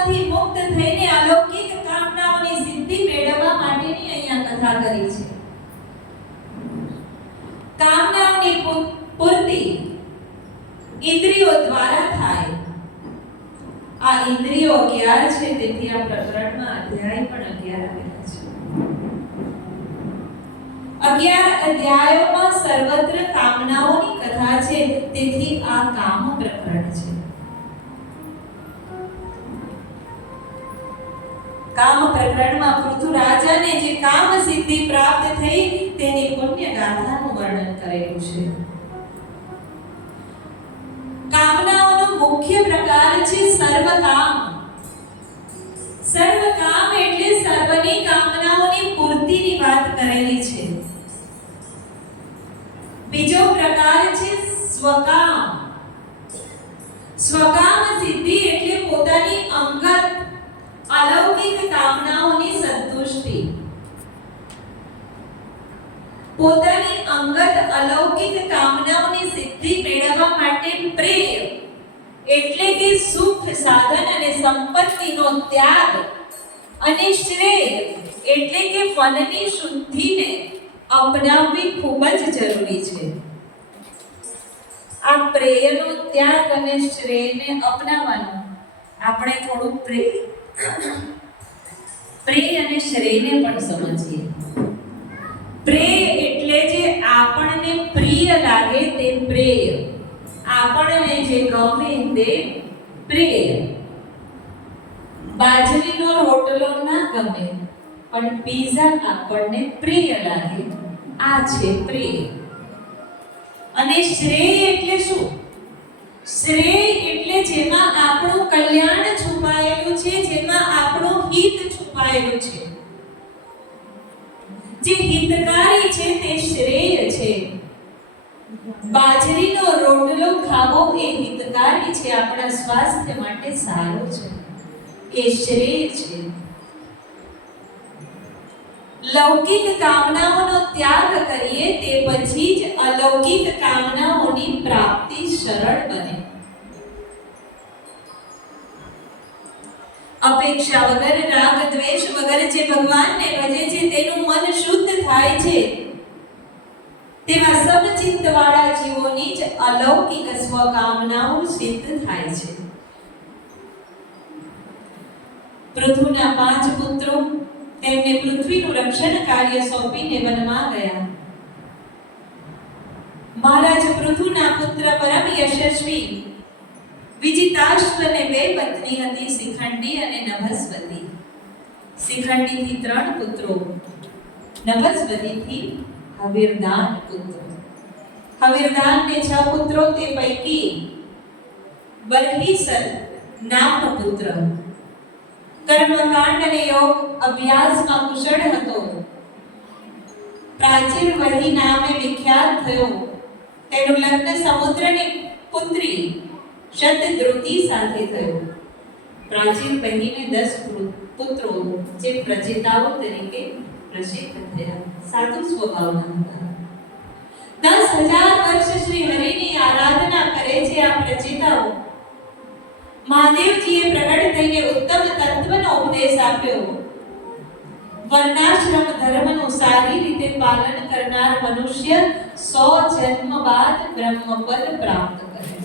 કામનાઓમાંથી મુક્ત થઈને અલૌકિક કામનાઓની સિદ્ધિ મેળવવા માટેની અહીંયા કથા કરી છે. કામનાઓની પૂર્તિ ઇન્દ્રિયો દ્વારા થાય. આ ઇન્દ્રિયો 11 છે, તેથી આ પ્રકરણમાં અધ્યાય પણ 11 આવેલા છે. 11 અધ્યાયોમાં સર્વત્ર કામનાઓની કથા છે, તેથી આ કામ પ્રકરણ છે. કામ પ્રકરણમાં પૃથુરાજાને જે કામ સિદ્ધિ પ્રાપ્ત થઈ તેની પુણ્ય ગાથાનું વર્ણન કરેલું છે. કામનાઓનો મુખ્ય પ્રકાર છે સર્વકામ. સર્વકામ એટલે સર્વની કામનાઓની પૂર્તિની વાત કરેલી છે. બીજો પ્રકાર છે સ્વકામ. સ્વકામ સિદ્ધિ એટલે પોતાની અંગત અલૌકિક કામનાઓની સંતુષ્ટિ. પોતાની અંગત અલૌકિક કામનાઓની સિદ્ધિ મેળવવા માટે પ્રેમ એટલે કે સુખ સાધન અને સંપત્તિનો ત્યાગ અને શ્રેય એટલે કે મનની શુદ્ધિને અપનાવવી ખૂબ જ જરૂરી છે. આ પ્રેયનો ત્યાગ અને શ્રેયને અપનાવવાનું આપણે થોડું પ્રેય અને શ્રેયને પણ સમજીએ. પ્રેય એટલે જે આપણને પ્રિય લાગે તે પ્રેય, આપણને જે ગમે તે પ્રેય. બાજરીનો રોટલો ના ગમે પણ પીઝા આપણને પ્રિય લાગે, આ છે પ્રેય. અને શ્રેય એટલે શું? શ્રેય એટલે જેમાં આપણું કલ્યાણ છુપાયેલું છે, જેમાં આપણું હિત છુપાયેલું છે. જે હિતકારી છે તે શ્રેય છે. બાજરીનો રોટલો ખાવો એ હિતકારી છે, આપણા સ્વાસ્થ્ય માટે સારો છે, એ શ્રેય છે. લૌકિક કામનાઓનો ત્યાગ કરીએ તે પછી જ અલૌકિક કામનાઓની પ્રાપ્તિ સરળ બને. અપેક્ષા વગર, રાગ દ્વેષ વગર જે ભગવાનને ભજે છે તેનું મન શુદ્ધ થાય છે. તેવા સમચિત્ત વાળા જીવોની જ અલૌકિક સ્વકામનાઓ સિદ્ધ થાય છે. પૃથુના 5 પુત્રો તેમને પૃથ્વીનું રક્ષણ કાર્ય સોંપીને વનમાં ગયા. મહારાજ પૃથુના પુત્ર પરમ યશસ્વી વિજિતાશ્વને 2 પત્ની હતી, શિખંડી અને નભસ્વતી. શિખંડીથી 3 પુત્રો, નભસ્વતીથી હવિરદાન પુત્રો. હવિરદાનને 6 પુત્રો, તે પૈકી બરહિસર નામનો પુત્ર કર્મકાંડ અને યોગ અભ્યાસમાં કુશળ હતો. પ્રાચીર વહી નામે વિખ્યાત થયો. તેનું લગ્ન સમુદ્રની પુત્રી શતદ્રુતિ સાથે થયું. પ્રાચીન વહીને 10 પુત્રો જે પ્રજેતાઓ તરીકે પ્રસિદ્ધ થયા, સાધુ સ્વભાવના હતા. 10,000 વર્ષ શ્રી હરિની આરાધના કરે છે આ પ્રજેતાઓ. મહાદેવજીએ પ્રગટ થઈને ઉત્તમ તત્વનો ઉપદેશ આપ્યો. વર્ણાશ્રમ ધર્મનું સારી રીતે પાલન કરનાર મનુષ્ય 100 જન્મ બાદ બ્રહ્મપદ પ્રાપ્ત કરે.